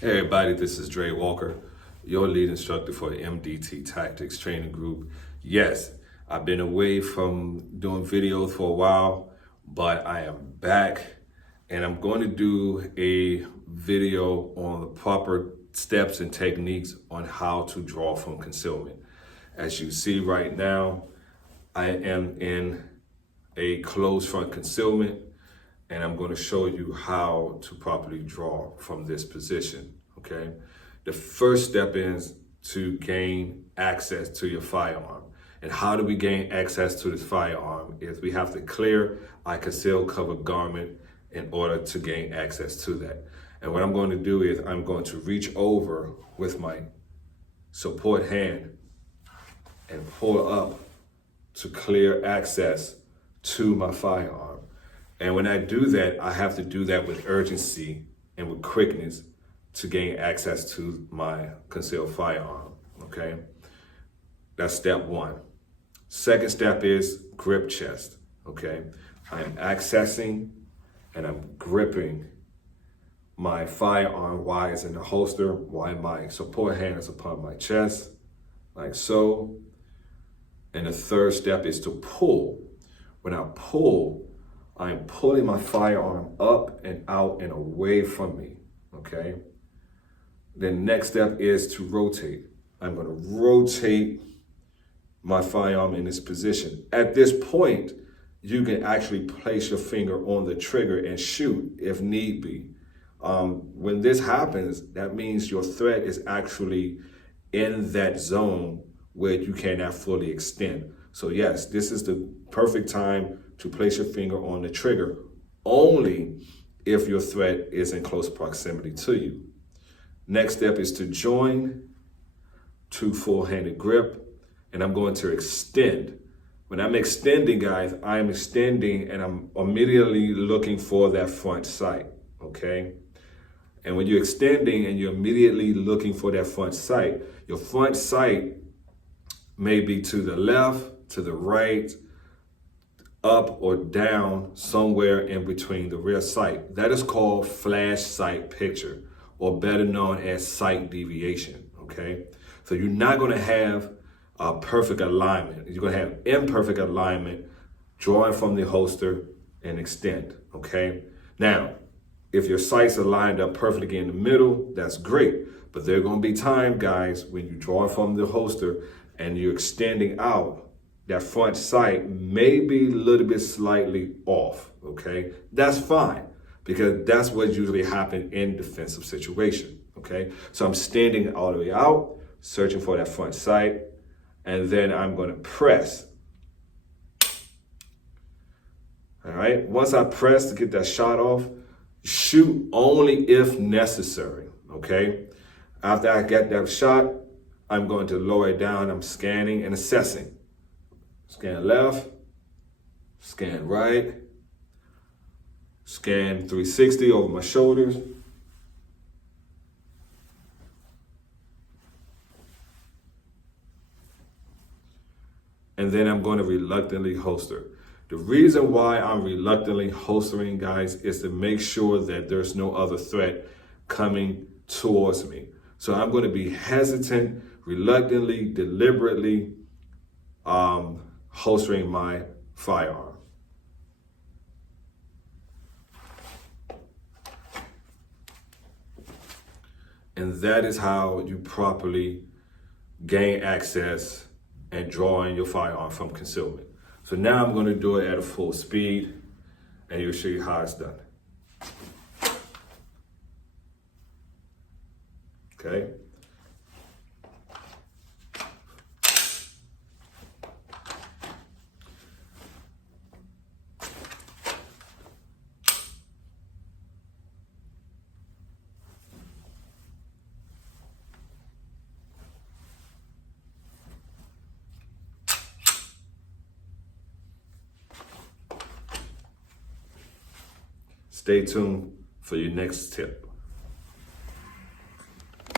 Hey everybody, this is Dre Walker, your lead instructor for the MDT Tactics Training Group. Yes, I've been away from doing videos for a while, but I am back and I'm going to do a video on the proper steps and techniques on how to draw from concealment. As you see right now, I am in a closed front concealment, and I'm going to show you how to properly draw from this position, okay? The first step is to gain access to your firearm. And how do we gain access to this firearm? Is we have to clear our concealed covered garment in order to gain access to that. And what I'm going to do is I'm going to reach over with my support hand and pull up to clear access to my firearm. And when I do that, I have to do that with urgency and with quickness to gain access to my concealed firearm, okay? That's step one. Second step is grip chest, okay? I'm accessing and I'm gripping my firearm while it's in the holster, while my support hand is upon my chest, like so. And the third step is to pull. When I pull, I'm pulling my firearm up and out and away from me, okay? The next step is to rotate. I'm gonna rotate my firearm in this position. At this point, you can actually place your finger on the trigger and shoot if need be. When this happens, that means your threat is actually in that zone where you cannot fully extend. So yes, this is the perfect time to place your finger on the trigger only if your threat is in close proximity to you. Next step is to join to full-handed grip, and I'm going to extend. When I'm extending, guys, I'm extending and I'm immediately looking for that front sight, okay? And when you're extending and you're immediately looking for that front sight, your front sight may be to the left, to the right, up or down, somewhere in between the rear sight. That is called flash sight picture, or better known as sight deviation, okay? So you're not gonna have a perfect alignment. You're gonna have imperfect alignment, drawing from the holster and extend, okay? Now, if your sights are lined up perfectly in the middle, that's great. But there are gonna be times, guys, when you draw from the holster and you're extending out, that front sight may be a little bit slightly off, okay? That's fine, because that's what usually happens in defensive situation, okay? So I'm standing all the way out, searching for that front sight, and then I'm gonna press. All right, once I press to get that shot off, shoot only if necessary, okay? After I get that shot, I'm going to lower it down. I'm scanning and assessing. Scan left, scan right, scan 360 over my shoulders. And then I'm going to reluctantly holster. The reason why I'm reluctantly holstering, guys, is to make sure that there's no other threat coming towards me. So I'm going to be hesitant, reluctantly, deliberately holstering my firearm. And that is how you properly gain access and drawing your firearm from concealment. So now I'm going to do it at a full speed, and you'll show you how it's done. Okay. Stay tuned for your next tip.